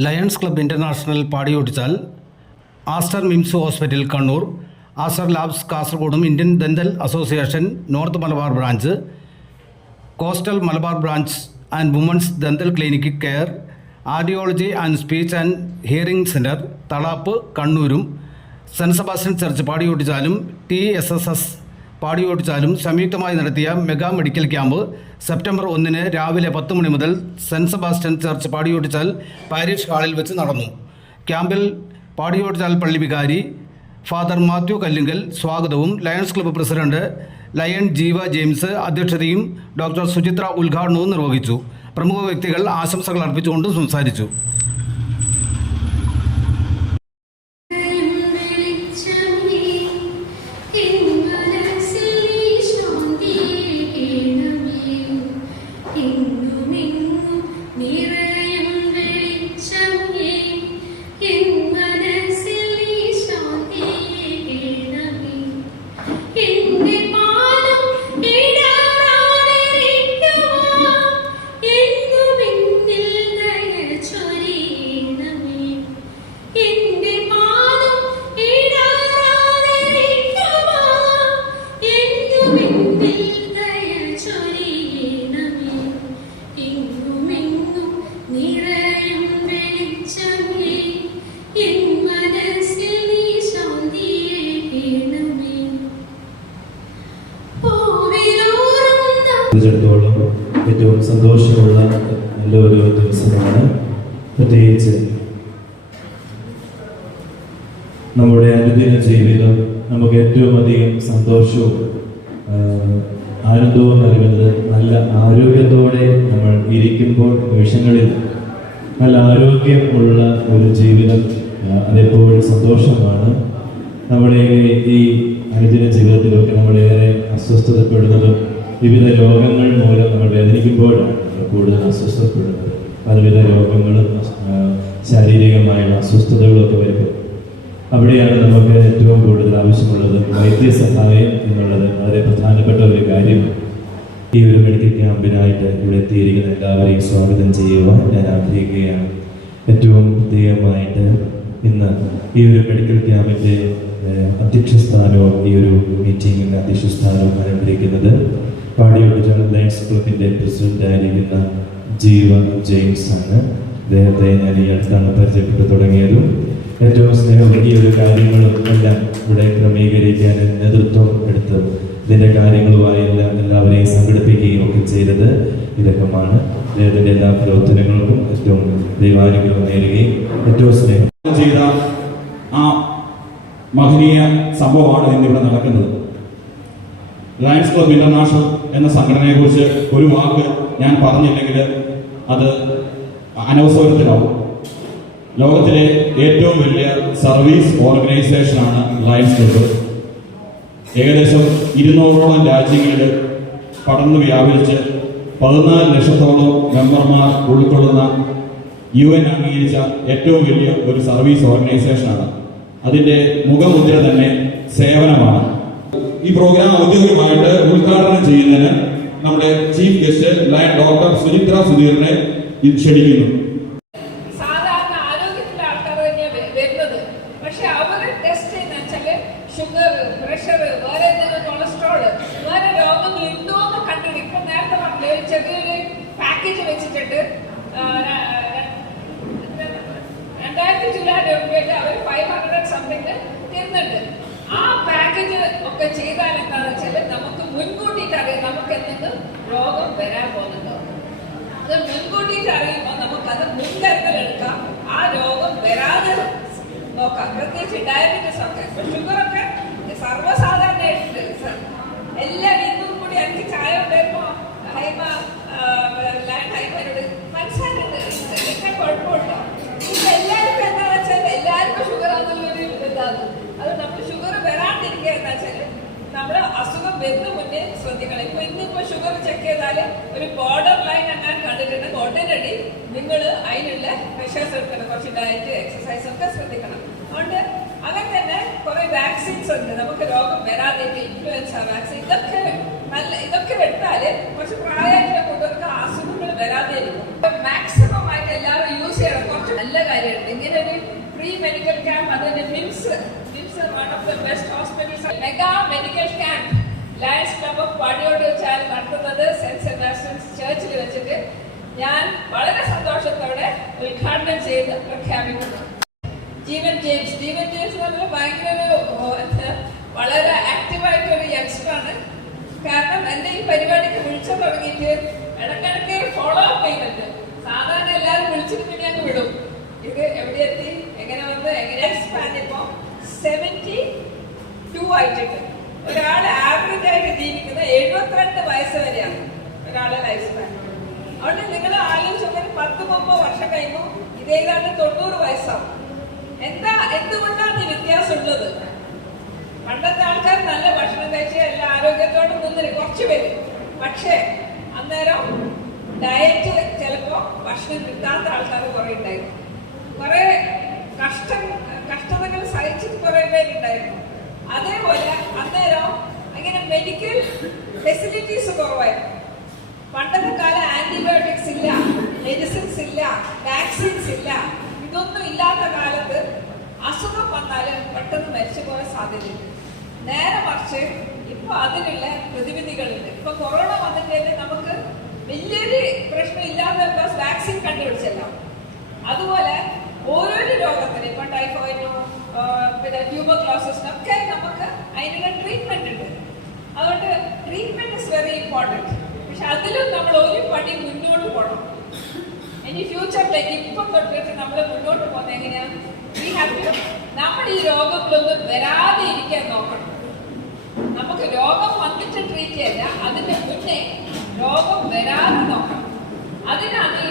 Lions club international Padiyottichal Aster MIMS hospital Kannur Aster labs കാസർഗോഡും Indian dental association north Malabar branch coastal Malabar branch and women's dental clinic care audiology and speech and hearing centre Thalap കണ്ണൂരും saint Sebastian church പാടിയോട്ടിച്ചാലും T S S S പാടിയോട്ടിച്ചാലും സംയുക്തമായി നടത്തിയ mega medical camp September ഒന്നിന് രാവിലെ പത്ത് മണി മുതൽ saint Sebastian church Padiyottichal parish ഹാളിൽ വെച്ച് നടന്നു. ക്യാമ്പിൽ പാടിയോട്ടിച്ചാൽ പള്ളി വികാരി ഫാദർ മാത്യു കല്ലുങ്കൽ സ്വാഗതവും lions club president lion Jeeva James അധ്യക്ഷതയും doctor Suchitra ഉദ്ഘാടനവും നിർവഹിച്ചു. പ്രമുഖ വ്യക്തികൾ ആശംസകൾ അർപ്പിച്ചുകൊണ്ട് സംസാരിച്ചു. ഏറ്റവും സന്തോഷമുള്ള നല്ല ഒരു ദിവസമാണ്. പ്രത്യേകിച്ച് നമ്മുടെ അനുദിന ജീവിതം നമുക്ക് ഏറ്റവും അധികം സന്തോഷവും ആനന്ദവും നൽകുന്നത് നല്ല ആരോഗ്യത്തോടെ നമ്മൾ ഇരിക്കുമ്പോൾ നിമിഷങ്ങളിൽ നല്ല ആരോഗ്യമുള്ള ഒരു ജീവിതം അതെപ്പോഴും സന്തോഷമാണ്. നമ്മുടെ ഈ അനുദിന ജീവിതത്തിലൊക്കെ നമ്മളേറെ അസ്വസ്ഥതപ്പെടുന്നതും വിവിധ രോഗങ്ങൾ മൂലം നമ്മൾ വേദനിക്കുമ്പോഴാണ് നമ്മൾ കൂടുതൽ അസ്വസ്ഥപ്പെടുന്നത് പലവിധ രോഗങ്ങളും ശാരീരികമായ അസ്വസ്ഥതകളൊക്കെ വരുമ്പോൾ അവിടെയാണ് നമുക്ക് ഏറ്റവും കൂടുതൽ ആവശ്യമുള്ളത് വൈദ്യസഹായം എന്നുള്ളത് വളരെ പ്രധാനപ്പെട്ട ഒരു കാര്യമാണ്. ഈ ഒരു മെഡിക്കൽ ക്യാമ്പിനായിട്ട് ഇവിടെ എത്തിയിരിക്കുന്ന എല്ലാവരെയും സ്വാഗതം ചെയ്യുവാൻ ഞാൻ ആഗ്രഹിക്കുകയാണ്. ഏറ്റവും പ്രത്യേകമായിട്ട് ഇന്ന് ഈ ഒരു മെഡിക്കൽ ക്യാമ്പിന്റെ അധ്യക്ഷസ്ഥാനവും അധ്യക്ഷ സ്ഥാനവും ഈ ഒരു മീറ്റിംഗിന്റെ അധ്യക്ഷ സ്ഥാനവും പാടിയോട്ട് ലയൺസ് ക്ലബിന്റെ പ്രസിഡന്റ് ആയിരിക്കുന്ന ജീവ ജെയിംസ് ആണ് അദ്ദേഹത്തെ ഞാൻ ഈ അടുത്താണ് പരിചയപ്പെട്ടു തുടങ്ങിയതും ഏറ്റവും സ്നേഹം ഈ ഒരു കാര്യങ്ങളും എല്ലാം ഇവിടെ ക്രമീകരിക്കാൻ നേതൃത്വം എടുത്ത് ഇതിന്റെ കാര്യങ്ങളുമായി എല്ലാം എല്ലാവരെയും സംഘടിപ്പിക്കുകയും ഒക്കെ ചെയ്തത് ഇദ്ദേഹമാണ്. അദ്ദേഹത്തിന്റെ എല്ലാ പ്രവർത്തനങ്ങൾക്കും ഏറ്റവും ദൈവാനുഗ്രഹം നേരുകയും ഏറ്റവും സ്നേഹം ചെയ്ത ആ മഹനീയ സംഭവമാണ് ഇന്നിവിടെ നടക്കുന്നത്. ലയൺസ് ക്ലബ് ഇന്റർനാഷണൽ എന്ന സംഘടനയെ കുറിച്ച് ഒരു വാക്ക് ഞാൻ പറഞ്ഞില്ലെങ്കിൽ അത് അനവസരത്തിലാവും ലോകത്തിലെ ഏറ്റവും വലിയ സർവീസ് ഓർഗനൈസേഷനാണ് ലയൺസ് ക്ലബ്ബ് ഏകദേശം ഇരുന്നൂറോളം രാജ്യങ്ങളിൽ പടർന്നു വ്യാപിച്ച് പതിനാല് ലക്ഷത്തോളം മെമ്പർമാർ ഉൾക്കൊള്ളുന്ന യു എൻ അംഗീകരിച്ച ഏറ്റവും വലിയ ഒരു സർവീസ് ഓർഗനൈസേഷനാണ്. അതിന്റെ മുഖമുദ്ര തന്നെ സേവനമാണ്. ഈ പ്രോഗ്രാം ഔദ്യോഗികമായിട്ട് ഉദ്ഘാടനം ചെയ്യുന്നതിന് നമ്മുടെ chief guest lion doctor Suchitra സുധീറിനെ ക്ഷണിക്കുന്നു. ചെറിയൊരു പാക്കേജ് വെച്ചിട്ടുണ്ട്. രണ്ടായിരത്തി ചില്ലായിരം രൂപയ്ക്ക് അവർ ഫൈവ് ഹൺഡ്രഡ് സംതിങ് തരുന്നുണ്ട്. ആ പാക്കേജ് ഒക്കെ ചെയ്താൽ എന്താണെന്ന് വെച്ചാൽ നമുക്ക് മുൻകൂട്ടിയിട്ട് അറിയാം നമുക്ക് എന്തെങ്കിലും രോഗം വരാൻ പോകുന്നുണ്ടോ? അത് മുൻകൂട്ടിയിട്ട് അറിയുമ്പോൾ നമുക്കത് മുൻകരുതൽ എടുക്കാം. ആ രോഗം വരാതെ നോക്കാം. പ്രത്യേകിച്ച് ഡയബറ്റീസ് ഒക്കെ ഷുഗർ ഒക്കെ സർവസാധാരണയായിട്ടുണ്ട് സർ. എല്ലാവരും ഇന്നും കൂടി എനിക്ക് ചായ ഉണ്ടായിരുന്നോ ഹൈമ ലാൻഡ് ഹൈമനോട് മനസ്സിലായിട്ടുണ്ട് എന്നെ കുഴപ്പമുണ്ടോ ഇപ്പൊ എല്ലാവർക്കും എന്താ വെച്ചാൽ എല്ലാവർക്കും ഷുഗർ ആണെന്നുള്ളൊരു ഇതാണ് അത് നമ്മൾ ഷുഗർ വരാണ്ടിരിക്കുക എന്താ വെച്ചാൽ നമ്മൾ അസുഖം വരുന്ന മുന്നേ ശ്രദ്ധിക്കണം. ഇപ്പൊ ഇന്നിപ്പോ ഷുഗർ ചെക്ക് ചെയ്താൽ ഒരു ബോർഡർ ലൈൻ അങ്ങനെ കണ്ടിട്ടുണ്ട്. ഉടനടി നിങ്ങൾ അതിനുള്ള മെഷേഴ്സ് എടുക്കണം. കുറച്ച് ഡയറ്റ് എക്സസൈസ് ഒക്കെ ശ്രദ്ധിക്കണം. അതുകൊണ്ട് അങ്ങനെ തന്നെ കുറെ വാക്സിൻസ് ഉണ്ട്. നമുക്ക് രോഗം വരാതെ ഇൻഫ്ലുവൻസ വാക്സിൻ ഇതൊക്കെ നല്ല ഇതൊക്കെ എടുത്താൽ കുറച്ച് പ്രായമായിട്ടുള്ള കുട്ടികൾക്ക് അസുഖങ്ങൾ വരാതെ ഇരിക്കും മാക്സിമം ആയിട്ട് എല്ലാവരും യൂസ് ചെയ്യണം. കുറച്ച് നല്ല കാര്യമാണ്. ഇങ്ങനെ ഒരു ഫ്രീ മെഡിക്കൽ ക്യാമ്പ് അതിന്റെ MIMS MIMS one of the best hospitals mega medical lions club of Padiyottichal നടത്തുന്നത്. സെന്റ് സെബാസ്റ്റ്യൻസ് ചർച്ചിൽ വെച്ചിട്ട് ഞാൻ വളരെ സന്തോഷത്തോടെ ഉദ്ഘാടനം ചെയ്ത് പ്രഖ്യാപിക്കുന്നു. ജീവൻ ജെയിംസ് ജീവൻ ജെയിംസ് പറഞ്ഞാൽ ഭയങ്കര വളരെ ആക്റ്റീവായിട്ട് ഒരു യങ്സ്റ്ററാണ് കാരണം എന്റെ ഈ പരിപാടിക്ക് വിളിച്ചു തുടങ്ങിയിട്ട് ഇടക്കിടക്ക് ഫോളോ അപ്പ് ചെയ്യുന്നുണ്ട്. സാധാരണ എല്ലാവരും വിളിച്ചിട്ട് പിന്നെ അങ്ങ് വിടും. ഇത് എവിടെ എത്തി? എങ്ങനെ വന്ന്? എങ്ങനെ എക്സ്പാൻഡ് ഇപ്പോ? സെവന്റി ടു ആയിട്ടുണ്ട്. ഒരാൾ ആവറേജ് ആയിട്ട് ജീവിക്കുന്നത് എഴുപത്തിരണ്ട് വയസ്സ് വരെയാണ്. ഒരാളെ ലൈഫ് സ്പാൻ അതുകൊണ്ട് നിങ്ങൾ ആലോചിച്ച് നോക്കാൻ പത്ത് മുമ്പോ വർഷം കഴിയുമ്പോൾ ഇതേതാണ്ട് തൊണ്ണൂറ് വയസ്സാവും. എന്താ എന്തുകൊണ്ടാണ് ഈ വ്യത്യാസം ഉള്ളത് പണ്ടത്തെ ആൾക്കാർ നല്ല ഭക്ഷണം കഴിച്ച് എല്ലാ ആരോഗ്യത്തോടെ മുന്നിൽ കുറച്ച് പേര്. പക്ഷേ അന്നേരം ഡയറ്റ് ചിലപ്പോ ഭക്ഷണം കിട്ടാത്ത ആൾക്കാർ കുറെ ഉണ്ടായിരുന്നു. കുറെ കഷ്ടം കഷ്ടതകൾ സഹിച്ചിട്ട് കുറെ പേരുണ്ടായിരുന്നു. അതേപോലെ മെഡിക്കൽ ഫെസിലിറ്റീസ് കുറവായിരുന്നു പണ്ടത്തെ കാലം ആന്റിബയോട്ടിക്സ് ഇല്ല മെഡിസിൻസ് ഇല്ല വാക്സിൻസ് ഇല്ല. ഇതൊന്നും ഇല്ലാത്ത കാലത്ത് അസുഖം വന്നാൽ പെട്ടെന്ന് മരിച്ചു പോകാൻ സാധ്യതയുണ്ട്. നേരെ മറിച്ച് ഇപ്പൊ അതിനുള്ള പ്രതിവിധികളുണ്ട്. ഇപ്പൊ കൊറോണ വന്നിട്ട് നമുക്ക് വലിയൊരു പ്രശ്നം ഇല്ലാത്ത വാക്സിൻ കണ്ടുപിടിച്ചല്ലോ. അതുപോലെ ഓരോരോ രോഗത്തിന് ഇപ്പൊ ടൈഫോയിഡോ പിന്നെ പിന്നെ ട്യൂബർക്ലോസിസിനൊക്കെ നമുക്ക് അതിനുള്ള ട്രീറ്റ്മെന്റ് ഉണ്ട് അതുകൊണ്ട് ട്രീറ്റ്മെന്റ് ഇസ് വെരി ഇമ്പോർട്ടന്റ് പക്ഷെ അതിലും നമ്മൾ ഒരു പടി മുന്നോട്ട് പോകണം ഇനി ഫ്യൂച്ചറിലേക്ക് ഇപ്പം തൊട്ടിട്ട് നമ്മൾ മുന്നോട്ട് പോകുന്നത് എങ്ങനെയാണ് നമ്മൾ ഈ രോഗങ്ങളൊന്നും വരാതെ ഇരിക്കാൻ നോക്കണം. നമുക്ക് രോഗം വന്നിട്ട് ട്രീറ്റ് ചെയ്യല്ല അതിന്റെ മുന്നേ രോഗം വരാതെ നോക്കണം. അതിനാണ് ഈ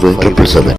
triple seven